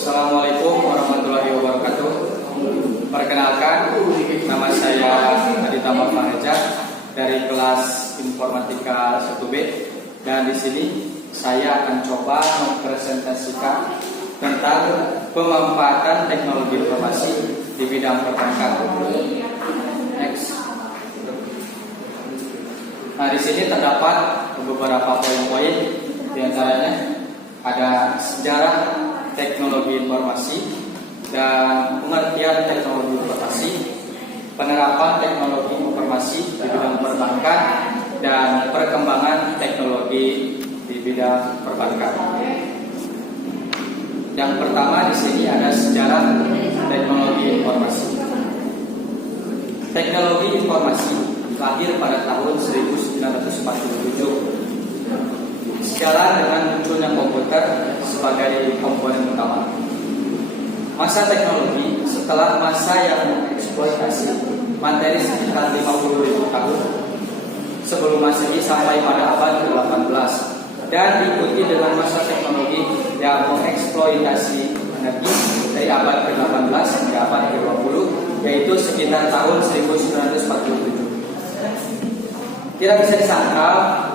Assalamualaikum warahmatullahi wabarakatuh. Perkenalkan, nama saya Adita Marfareja dari kelas Informatika 1B, dan di sini saya akan coba mempresentasikan tentang pemanfaatan teknologi informasi di bidang perbankan. Next. Nah, di sini terdapat beberapa poin-poin, di antaranya ada sejarah teknologi informasi dan pengertian teknologi informasi, penerapan teknologi informasi di bidang perbankan, dan perkembangan teknologi di bidang perbankan. Yang pertama di sini ada sejarah teknologi informasi. Teknologi informasi lahir pada tahun 1947. Sejalan dengan munculnya komputer sebagai komponen utama. Masa teknologi setelah masa yang mengeksploitasi materi sekitar 50.000 tahun sebelum Masehi sampai pada abad ke-18, dan diikuti dengan masa teknologi yang mengeksploitasi energi dari abad ke-18 hingga abad ke-20, yaitu sekitar tahun 1947. Tidak bisa disangka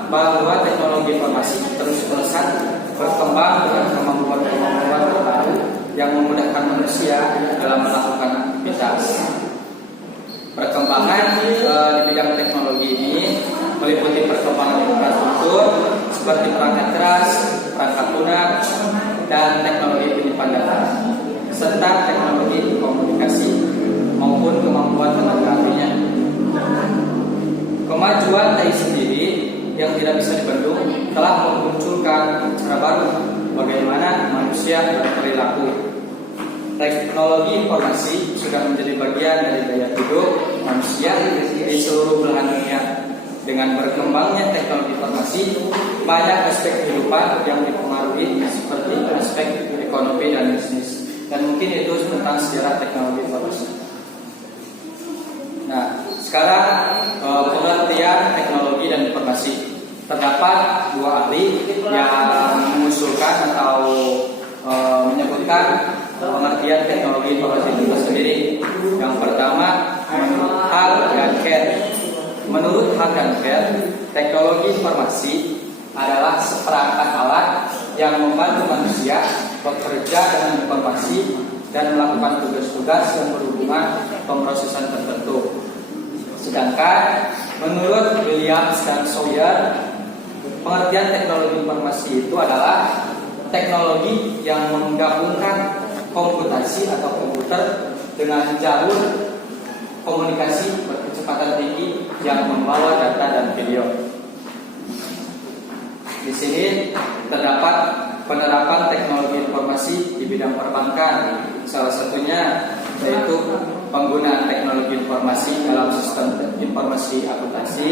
bahwa teknologi informasi terus-terusan berkembang dengan kemampuan-kemampuan terbaru yang memudahkan manusia dalam melakukan aktivitas. Perkembangan di bidang teknologi ini meliputi perkembangan infrastruktur seperti perangkat keras, perangkat lunak, dan teknologi penyimpan data, serta teknologi komunikasi maupun kemampuan fotografinya. Kemajuan TI sendiri yang tidak bisa dibendung telah memunculkan cara baru bagaimana manusia berperilaku. Teknologi informasi sudah menjadi bagian dari gaya hidup manusia di seluruh belahan dunia. Dengan berkembangnya teknologi informasi, banyak aspek kehidupan yang dipengaruhi seperti aspek ekonomi dan bisnis. Dan mungkin itu tentang sejarah teknologi informasi. Nah, sekarang pengertian teknologi dan informasi. Terdapat dua ahli yang mengusulkan atau menyebutkan pengertian teknologi informasi itu sendiri. Yang pertama, menurut Hall dan Kerr. Menurut Hall dan Kerr, teknologi informasi adalah seperangkat alat yang membantu manusia bekerja dengan informasi dan melakukan tugas-tugas yang berhubungan pemrosesan tertentu. Sedangkan menurut Williams dan Sawyer, pengertian teknologi informasi itu adalah teknologi yang menggabungkan komputasi atau komputer dengan jalur komunikasi berkecepatan tinggi yang membawa data dan video. Di sini terdapat penerapan teknologi informasi di bidang perbankan. Salah satunya yaitu penggunaan teknologi informasi dalam sistem informasi akuntansi,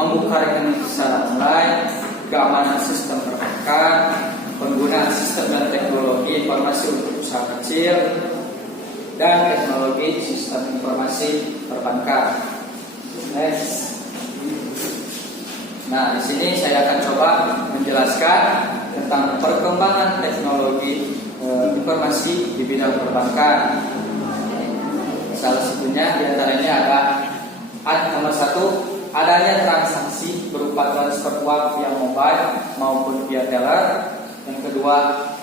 membuka rekening secara online, keamanan sistem perbankan, penggunaan sistem dan teknologi informasi untuk usaha kecil, dan teknologi sistem informasi perbankan. Next. Nah, di sini saya akan coba menjelaskan tentang perkembangan teknologi informasi di bidang perbankan. Salah satunya diantaranya ada nomor satu, adanya transaksi berupa transfer uang via mobile maupun via teller. Yang kedua,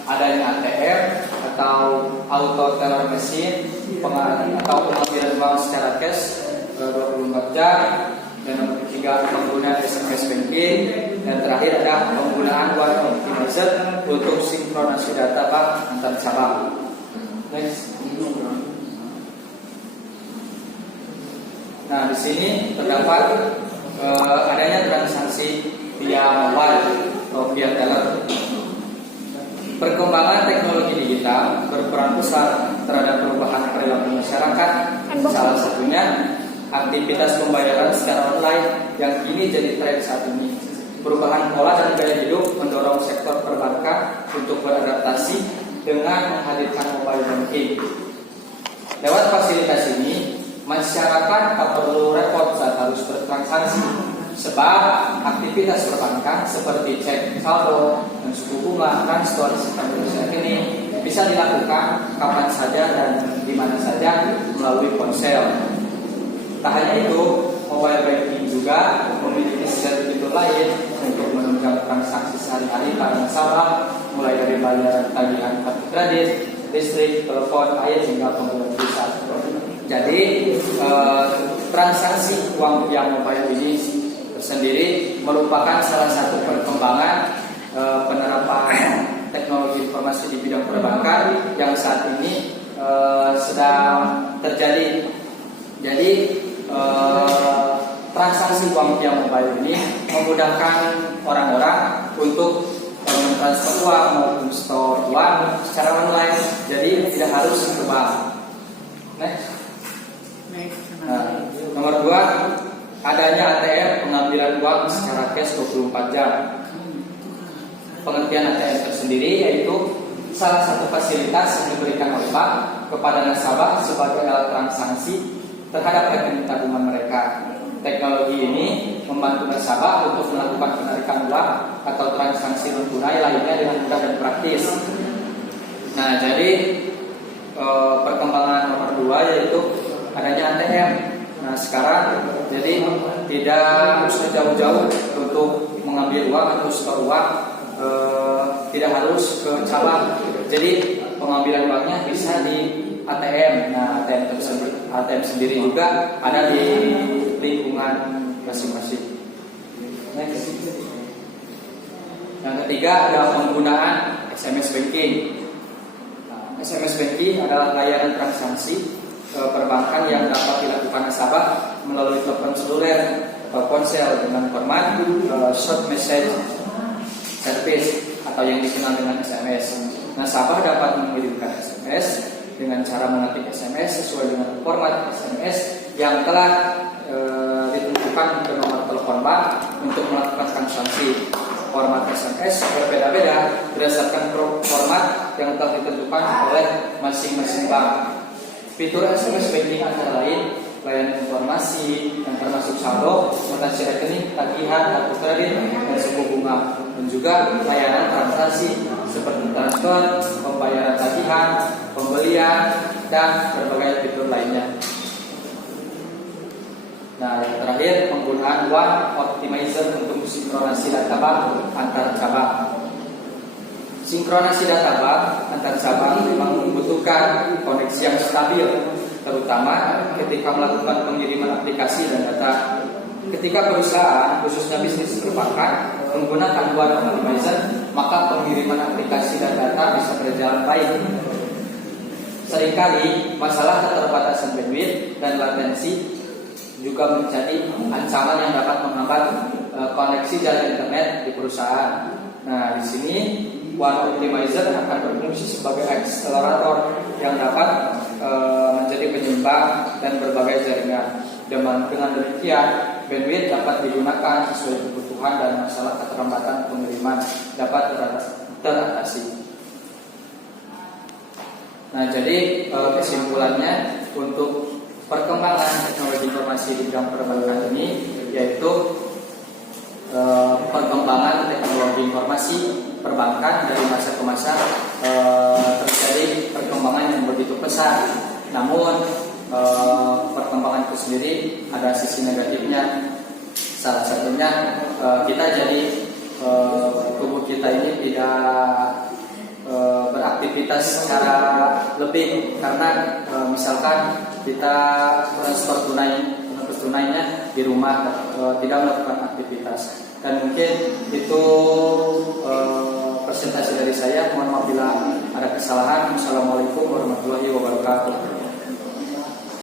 adanya ATM atau auto teller machine atau pengambilan uang secara cash 24 jam. Dan nomor ketiga, penggunaan SMS banking. Dan terakhir ada penggunaan one optimizer untuk sinkronasi data bank antar cabang. Next. Nah, di sini terdapat adanya transaksi via mobile atau via teller. Perkembangan teknologi digital berperan besar terhadap perubahan perilaku masyarakat. Salah satunya aktivitas pembayaran secara online yang kini jadi tren saat ini. Perubahan pola dan gaya hidup mendorong sektor perbankan untuk beradaptasi dengan menghadirkan mobile banking. Lewat fasilitas ini, masyarakat tak perlu repot saat harus bertransaksi, sebab aktivitas perbankan seperti cek saldo, suku bunga, transfer, serta berusaha ini bisa dilakukan kapan saja dan di mana saja melalui ponsel. Tak hanya itu, mobile banking juga memiliki fitur lain untuk menunjang transaksi sehari-hari para nasabah, mulai dari bayaran tagihan kartu kredit, listrik, telepon, air hingga pembelian pulsa. Jadi transaksi uang rupiah mobile ini tersendiri merupakan salah satu perkembangan penerapan teknologi informasi di bidang perbankan yang saat ini sedang terjadi. Jadi transaksi uang rupiah mobile ini memudahkan orang-orang untuk mentransfer uang maupun store uang secara online. Jadi tidak harus ke bank. Nah, nomor 2, adanya ATM pengambilan uang secara cash 24 jam. Pengertian ATM tersendiri yaitu salah satu fasilitas yang diberikan oleh bank kepada nasabah sebagai alat transaksi terhadap rekening tabungan mereka. Teknologi ini membantu nasabah untuk melakukan penarikan uang atau transaksi non tunai lainnya dengan mudah dan praktis. Nah, jadi perkembangan nomor 2 yaitu adanya ATM. Nah, sekarang jadi tidak usah jauh-jauh untuk mengambil uang atau store uang, tidak harus ke cabang. Jadi pengambilan uangnya bisa di ATM. Nah, ATM sendiri juga ada di lingkungan masing-masing. Next. Yang ketiga adalah penggunaan SMS banking. Nah, SMS banking adalah layanan transaksi perbankan yang dapat dilakukan nasabah melalui telepon seluler atau ponsel dengan format short message service atau yang dikenal dengan SMS. Nasabah dapat mengirimkan SMS dengan cara mengetik SMS sesuai dengan format SMS yang telah ditentukan ke nomor telepon bank untuk melakukan transaksi. Format SMS berbeda-beda berdasarkan format yang telah ditentukan oleh masing-masing bank. Fitur SMS banking antara lain layanan informasi yang termasuk saldo, mutasi rekening, tagihan, kartu kredit, dan suku bunga, dan juga layanan transaksi seperti transfer, pembayaran tagihan, pembelian, dan berbagai fitur lainnya. Nah, yang terakhir penggunaan one optimizer untuk sinkronasi data bank antar cabang. Sinkronasi data bank antar cabang memang membutuhkan koneksi yang stabil, terutama ketika melakukan pengiriman aplikasi dan data. Ketika perusahaan, khususnya bisnis perbankan, menggunakan one optimizer, maka pengiriman aplikasi dan data bisa berjalan baik. Seringkali masalah keterbatasan bandwidth dan latensi juga menjadi ancaman yang dapat menghambat koneksi jaringan internet di perusahaan. Nah, di sini One Optimizer akan berfungsi sebagai akselerator yang dapat menjadi penyeimbang dan berbagai jaringan. Dengan demikian, bandwidth dapat digunakan sesuai kebutuhan dan masalah keterlambatan pengiriman dapat teratasi. Nah, jadi kesimpulannya untuk perkembangan teknologi informasi di bidang perbankan ini yaitu perkembangan teknologi informasi perbankan dari masa ke masa terjadi perkembangan yang begitu pesat. Namun perkembangan itu sendiri ada sisi negatifnya. Salah satunya kita jadi tubuh kita ini tidak beraktivitas secara lebih karena misalkan kita transfer tunainya di rumah, tidak melakukan aktivitas. Dan mungkin itu presentasi dari saya. Mohon maaf bila ada kesalahan. Assalamualaikum warahmatullahi wabarakatuh.